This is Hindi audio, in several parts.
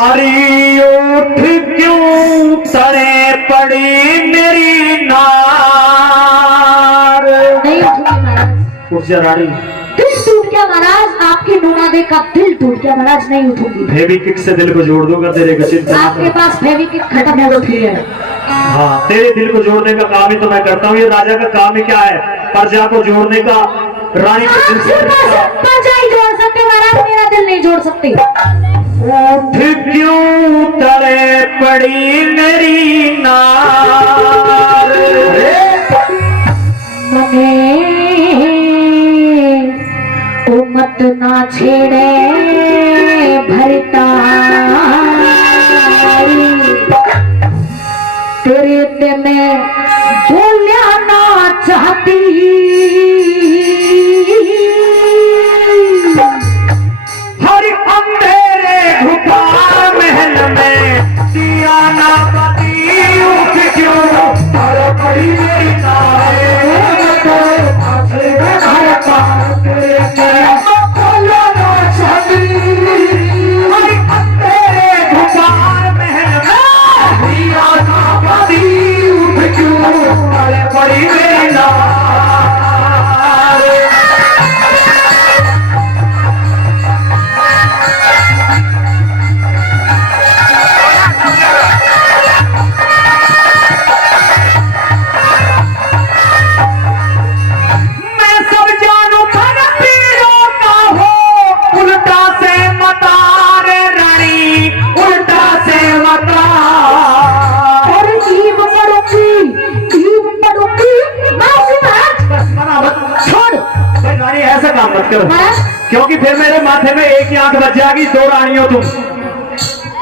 अरे उठ क्यों तड़े पड़ी मेरी नार। नहीं उठूंगी महाराज। उठ जा रानी। दिल टूट गया महाराज, आपकी नूना देखा दिल टूट गया महाराज, नहीं उठूंगी। फेविक्विक से दिल को जोड़ दूंगा तेरे को, चिंता मत आपके कर। पास फेविक्विक खत्म हो गई है। हाँ तेरे दिल को जोड़ने का काम ही तो मैं करता हूँ। ये राजा का काम ही क्या है, प्रजा को जोड़ने का, रानी को दिल से जोड़ने का। प्रजा ही जोड़ सकते महाराज, मेरा दिल नहीं जोड़ सकती। उठ क्यों तड़े पड़ी मेरी नार। मने ओ मत ना छेड़े भरता तेरे ते मैं बोलिया ना चाहती। हर अंधेरे घुपार महल में दिया ना बती। उठ क्यों तड़े पड़ी मेरी नार। क्योंकि फिर मेरे माथे में एक ही आंख बच जाएगी, दो रानियों तुम।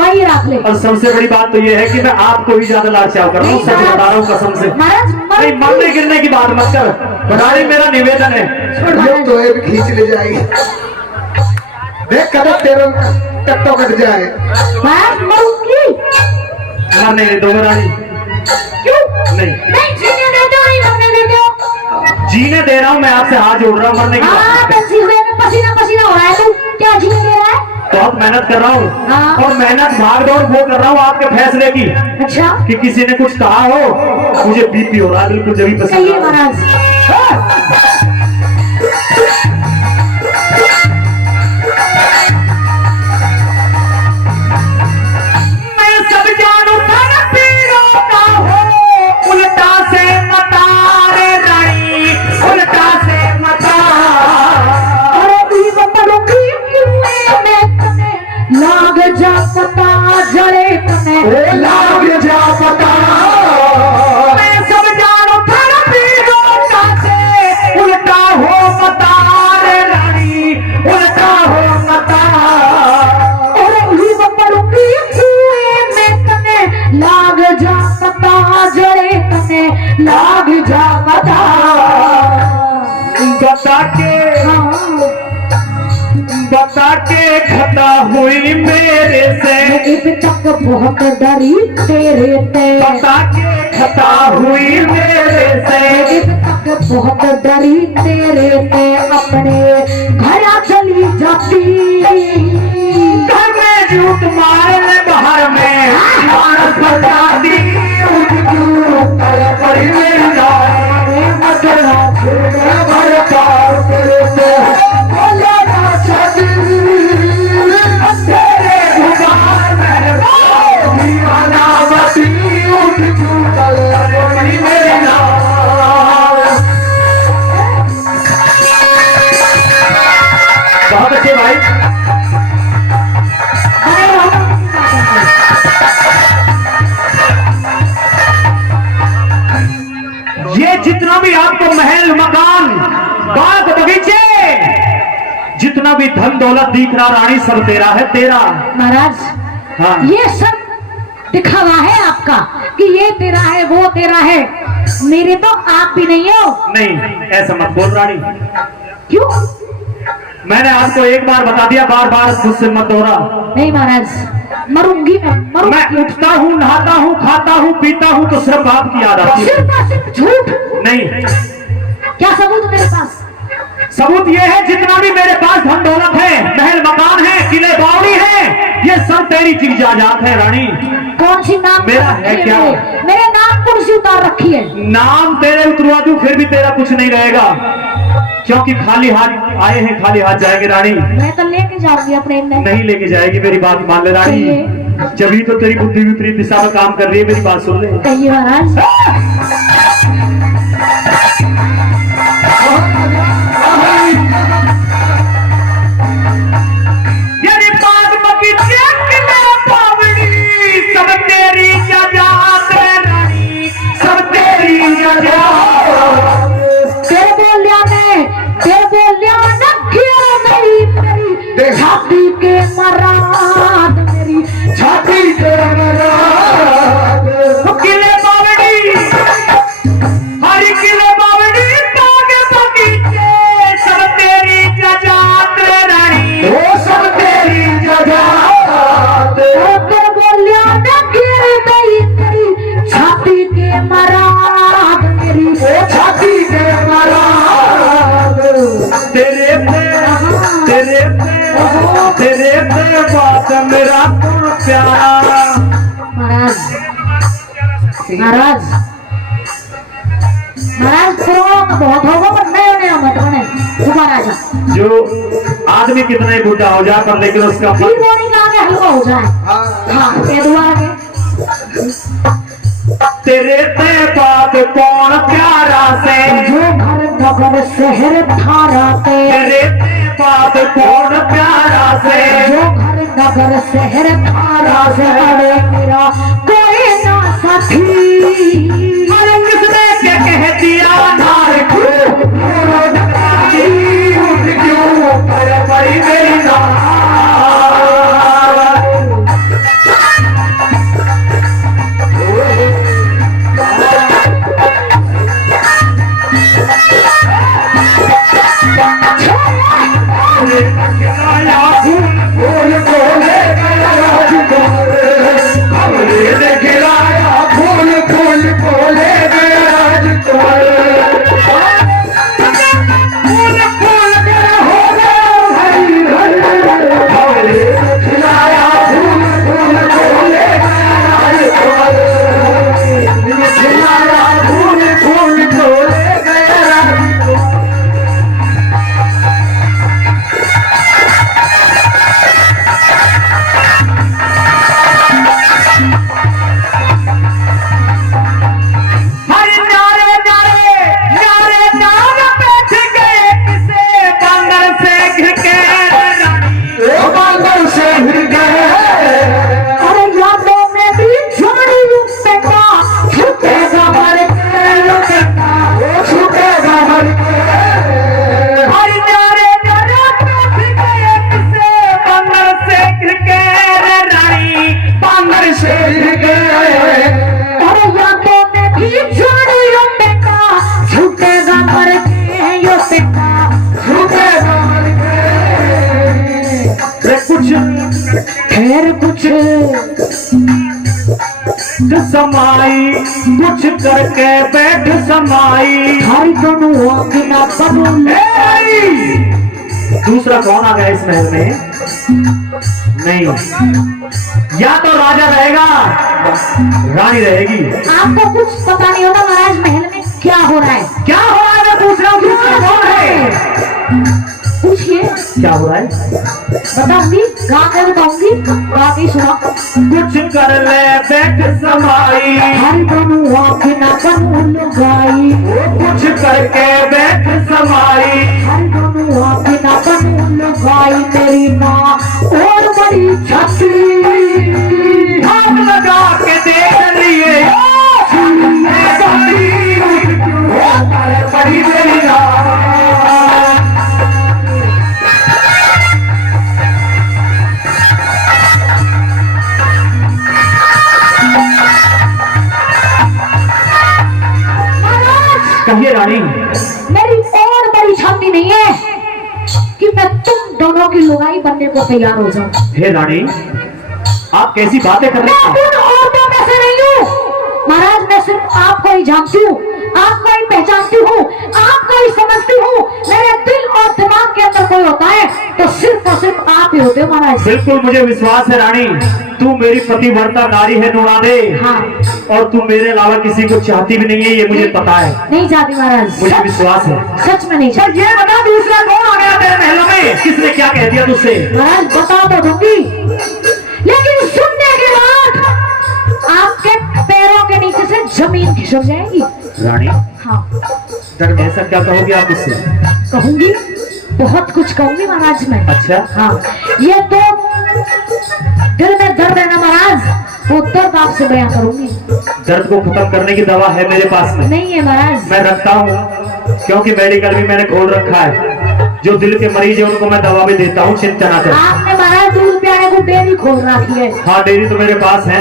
वही रख ले। और सबसे बड़ी बात तो ये है कि मैं आपको ही ज्यादा लाचाव कर रहा हूँ, सच बता रहा हूँ कसम से। नहीं मरने गिरने की बात मत कर रानी, मेरा निवेदन है। तो ये भी खींच ले जाएगी, देख कदम तेरे टट्टो कट जाए। मरूंगी। मरने नहीं दो रानी। क्यों नहीं जीने देते हो, नहीं मरने देते हो। जीने दे रहा हूँ मैं, आपसे हाथ जोड़ रहा हूँ। मरने की बात पसीना पसीना हो रहा है, तू क्या जीने दे रहा है। बहुत मेहनत कर रहा हूँ और मेहनत भाग दौड़ वो कर रहा हूँ आपके फैसले की। अच्छा कि किसी ने कुछ कहा हो, मुझे बीपी हो रहा है बिल्कुल जब भी सही पसंद। है महाराज। मैं सब जानू पर पीरों का हो, उल्टा से मता रे रानी, उल्टा से मता। लाग जा पता जड़े तने, लाग जा पता। मैं सब जानू पर पीरों का से, उल्टा हो मता रे रानी, उल्टा हो मता। लाग जा पता जड़े तने, लाग जा पता। बता के खता हुई मेरे से, इब तक बहुत डरी तेरे ते। बता के खता हुई मेरे से, इब तक बहुत डरी तेरे ते। अपने घर चली जाती, घर में झूठ मारने बाहर में मानस बचाती। उठ क्यों तड़े पड़ी मेरी नार। मसला छेड़े भरता तेरे से, बोला ना छाती। तेरे गुबार में दीवाना बसी। उठ क्यों तड़े पड़ी मेरी नार। बहुत अच्छे भाई। ये जितना भी आपको महल मकान बाग बगीचे, जितना भी धन दौलत दिख रहा रानी, सब तेरा है, तेरा। महाराज हाँ। ये सब दिखावा है आपका कि ये तेरा है वो तेरा है, मेरे तो आप भी नहीं हो। नहीं ऐसा मत बोल रानी, क्यों? मैंने आपको एक बार बता दिया, बार बार मुझसे मत दोहरा। नहीं महाराज, मरूंगी मैं। मैं उठता हूँ, नहाता हूँ, खाता हूँ, पीता हूँ तो सिर्फ आपकी याद आती है। सिर्फ झूठ। नहीं क्या सबूत मेरे पास? सबूत ये है जितना भी मेरे पास धन दौलत है, महल मकान है, किले बावड़ी है, ये सब तेरी चीजाजात है रानी। कौन सी नाम मेरा है रखी क्या? मेरे नाम कुर्सी उतार रखी है। नाम तेरे उतरवा दूं फिर भी तेरा कुछ नहीं रहेगा, क्योंकि खाली हाथ आए हैं खाली हाथ जाएंगे रानी। मैं तो लेके जाऊंगी अपने में। नहीं लेके जाएगी, मेरी बात मान ले रानी। जब ही तो तेरी बुद्धि विपरीत दिशा में काम कर रही है, मेरी बात सुन ले। कहिए महाराज। यदि बागमती चेक ले पावड़ी, सब तेरी जात है रानी, सब तेरी जात। तेरे बोलिया न किया मेरी छाती के मराद, मेरी छाती के मराद। किले बावड़ी हरी किले बावड़ी तागे बगीचे, सब तेरी जात है रानी, वो सब तेरी जजात। तेरे बोलिया न किया मेरी छाती के मराद, मेरी वो छाती के मराद। तेरे पे बात मेरा कौन प्यारा। महाराज महाराज महाराज बहुत होगा पर नहीं होने मत होने दोबारा जा। जो आदमी कितना ही बूढ़ा हो जाए पर लेकिन उसका फिर बॉडी का आगे हल्का हो जाए। हाँ ये दोबारा के तेरे पे बात कौन प्यारा से, जो घर नगर शहर थारा पे, तेरे पे बात कौन प्यारा से, जो घर नगर शहर थारा से, अरे मेरा कोई ना साथी। अरे किसने क्या कह दिया नार क्यों पड़ी मेरी नार। खैर कुछ समाई कुछ करके बैठ समाई। हर बनुआ बिना बनु। दूसरा कौन आ गया इस महल में? नहीं, या तो राजा रहेगा रानी रहेगी। आपको कुछ पता नहीं होता महाराज महल में क्या हो रहा है। क्या हो रहा है मैं पूछ रहा हूँ, दूसरा कौन है? पूछिए क्या हो रहा है? बताऊंगी, गा कर बताऊंगी, गा के सुना। कुछ कर ले बैठ समाई, हर बनुआ बिना बनु लुगाई। कुछ करके बैठ समाई, हर बनुआ बिना बनु लुगाई। मेरी माँ और बड़ी छतरी, हाथ लगा के देख लिए बड़ी मेरी कहिए रानी। मेरी और बड़ी छाती नहीं है कि मैं तुम दोनों की लुगाई बनने को तैयार हो जाऊं। हे रानी, आप कैसी बातें कर रहे मैं हैं? उन औरतों में से नहीं हूँ महाराज, मैं सिर्फ आपको ही जानती हूँ। आपको ही पहचानती हूँ, आपको ही समझती हूँ। मेरे दिल और दिमाग के अंदर कोई होता है तो सिर्फ और सिर्फ आप ही होते हो महाराज। बिल्कुल मुझे विश्वास है रानी, तू मेरी पतिव्रता नारी है नुरादे। हाँ। और तू मेरे अलावा किसी को चाहती भी नहीं है, ये मुझे पता है। नहीं चाहती महाराज, मुझे विश्वास है। सच में नहीं चाहती। ये बता दूसरा कौन आ गया तेरे महलों में, किसने क्या कह दिया तुझसे? महाराज बता तो दूंगी, लेकिन सुनने के बाद आपके पैरों के नीचे से जमीन खिसक जाएगी। रानी हाँ ऐसा क्या कहोगी आप इससे? कहूंगी, बहुत कुछ कहूंगी महाराज मैं। अच्छा हाँ, ये तो दिल में दर्द है ना महाराज, वो दर्द आपसे बयां करूंगी। दर्द को खत्म करने की दवा है मेरे पास में, नहीं है महाराज। मैं रखता हूँ, क्योंकि मेडिकल भी मैंने खोल रखा है। जो दिल के मरीज है उनको मैं दवा भी देता हूँ, चिंता ना कर। आपने महाराज दूध पियाने को डेयरी खोल रखी है। हाँ डेयरी तो मेरे पास है,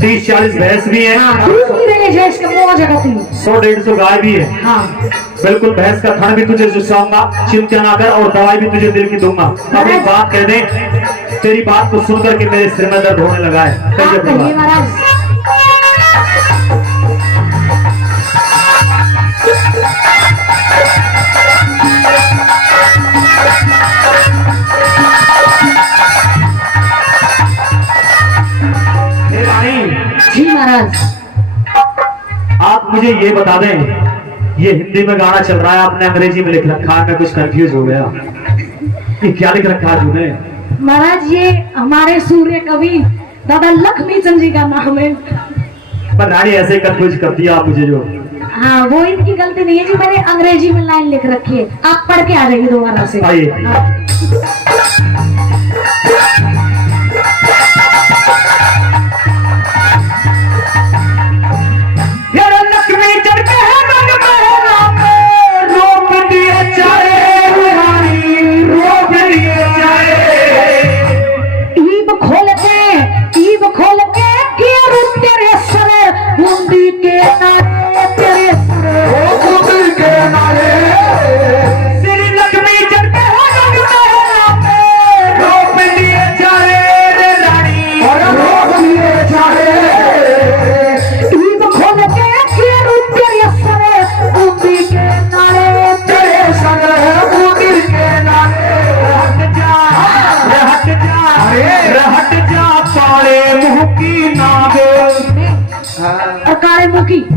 30-40 भैंस भी है, दूध की रेंज है इसके मुँह जगह थी। 100-150 गाय भी है। हाँ बिल्कुल भैंस का थन भी तुझे चुसाऊंगा, चिंता ना कर, और दवाई भी तुझे दिल की दूंगा। अब एक बात कह दे, तेरी बात को सुन करके मेरे सिर में दर्द होने लगा है। आप कहिए अपनी कहिए बात। महाराज। हे रानी, जी महाराज। आप मुझे ये बता दें, ये हिंदी में गाना चल रहा है, आपने अंग्रेजी में लिख रखा है, मैं कुछ कंफ्यूज हो गया। ये क्या लिख रखा है तूने? महाराज ये हमारे सूर्य कवि दादा लक्ष्मी चंद जी का नाम है। पर रानी ऐसे कंफ्यूज कर दिया आप मुझे जो। हाँ वो इनकी गलती नहीं है जी, मैंने अंग्रेजी में लाइन लिख रखी है, आप पढ़ के आ जाइए दोबारा से। आइए। हाँ।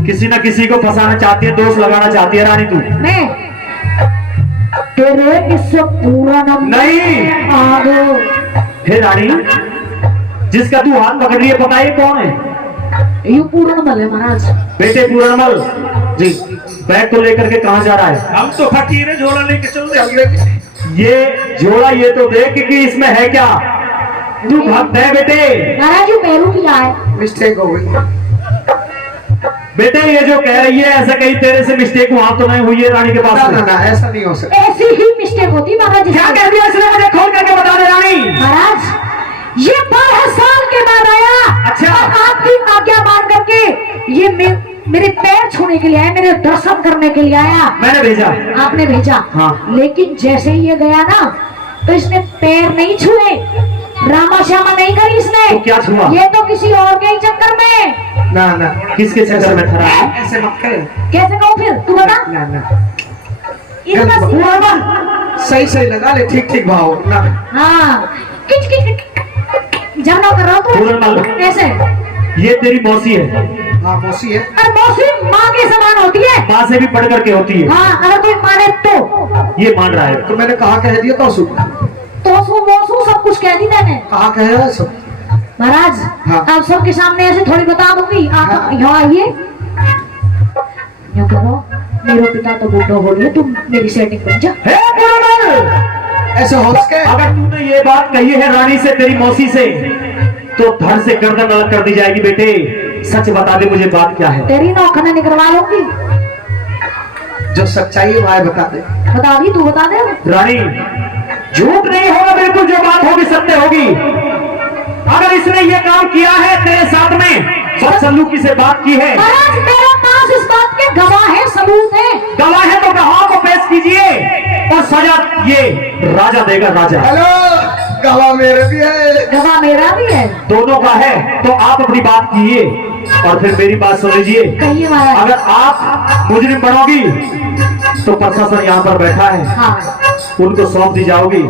किसी न किसी को फंसाना चाहती है, दोष लगाना चाहती है रानी तू। मैं तेरे इस पूरा नाम नहीं। आगो। हे रानी, जिसका तू हाथ पकड़ रही है पता है कौन है? ये पूर्णमल है महाराज। बेटे पूर्णमल जी, बैग को लेकर के कहाँ जा रहा है? हम तो फकीर है, झोला लेके चल रहे। ये झोला ये तो देख कि इसमें है क्या। तू भक्त है बेटे। महाराज ये पैरू किया है। मिस्टेक हो गई बेटे, ये जो कह रही है ऐसा कहीं तेरे से मिस्टेक वहां तो नहीं हुई है रानी के पास ना में? ना ना, ऐसा नहीं हो सकता। ऐसी ही मिस्टेक होती है महाराज। क्या कह दिया इसने, मुझे खोल करके बता दे रानी। महाराज ये 12 साल के बाद आया। अच्छा। और आपकी आज्ञा मान करके ये मेरे पैर छूने के लिए आया, मेरे दर्शन करने के लिए आया। मैंने भेजा। आपने भेजा। हाँ। लेकिन जैसे ही ये गया ना तो इसने पैर नहीं छुए, रामा श्यामा नहीं करी इसने। तो क्या छुआ? ये तो किसी और के ही चक्कर में। ना ना, किसके चक्कर में खड़ा है? ऐसे मत कर। कैसे कहूँ फिर, तू बता। ना ना, इतना सही सही लगा ले, ठीक ठीक भाव ना। हाँ किच किच किच जब ना कर रहा पूरनमल। तू कैसे? ये तेरी मौसी है। हाँ मौसी है। और मौसी माँ के समान होती है। माँ से भी पढ़ करके होती है। हाँ अगर कोई माने तो। ये मान रहा है। तो मैंने कहा कह दिया तो सुन, तो मौसू सब कुछ कह दी मैंने। कहा कह सब। महाराज हाँ। आप सबके सामने ऐसे थोड़ी बता दूंगी। आप हाँ। यहाँ आइए, यूँ करो, मेरे पिता तो बूढ़ा हो गए, तुम मेरी सेटिंग बन जा। हे पूरनमल, ऐसे हौस के। अगर तूने ये बात कही है रानी से, तेरी मौसी से, तो धड़ से गर्दन अलग कर दी जाएगी। बेटे सच बता दे मुझे, बात क्या है? तेरी नौखना निकलवा लूंगी। जो सच्चाई है भाई बता दे। बता दी, तू बता दे। रानी झूठ नहीं होगा, बिल्कुल जो बात होगी सत्य होगी। अगर इसने ये काम किया है तेरे साथ में, बदसलूकी से बात की है, महाराज मेरे पास इस बात के गवाह है, सबूत है। गवाह है तो गवाह को पेश कीजिए और सजा ये राजा देगा। राजा हेलो गवा मेरे भी है। गवाह मेरा भी है। दोनों का है तो आप अपनी बात कीजिए और फिर मेरी बात सुन लीजिए। कहिए महाराज। अगर आप मुजरिम बनोगी तो प्रशासन यहाँ पर बैठा है, हाँ उनको सौंप दी जाओगी।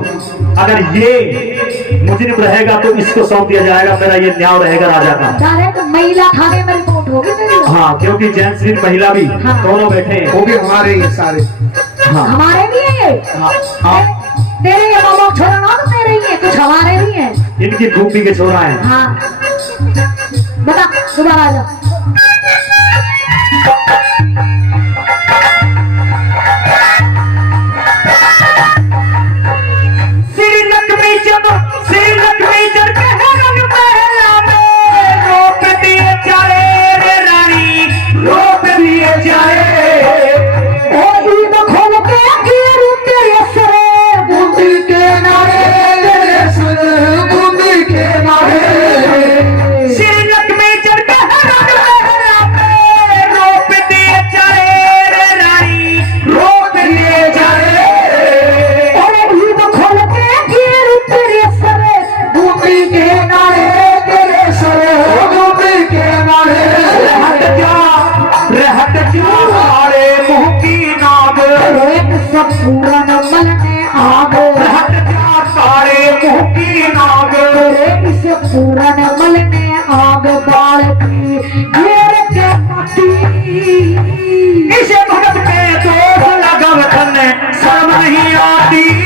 अगर ये मुजरिम रहेगा तो इसको सौंप दिया जाएगा, मेरा ये न्याय रहेगा राजा का। डायरेक्ट महिला थाने में रिपोर्ट होगी तेरी। हाँ, क्योंकि जेंट्स भी महिला भी हाँ। दोनों बैठे हैं। वो भी हमारे ही सारे। हाँ हमारे भी है ये। हाँ तेरे ये मामा छोड़ा ना तो तेरे ही है, कुछ हमारे भी है। इनकी धूपी के छोरा है। हाँ बता दोबारा आ जा। पूरन मल ने आग हट जा सारे मुंह की नाग, इस पूरन मल ने आग बाल की घेर के पाती, इसे भगत के दोष लगवतन शर्म नहीं आती।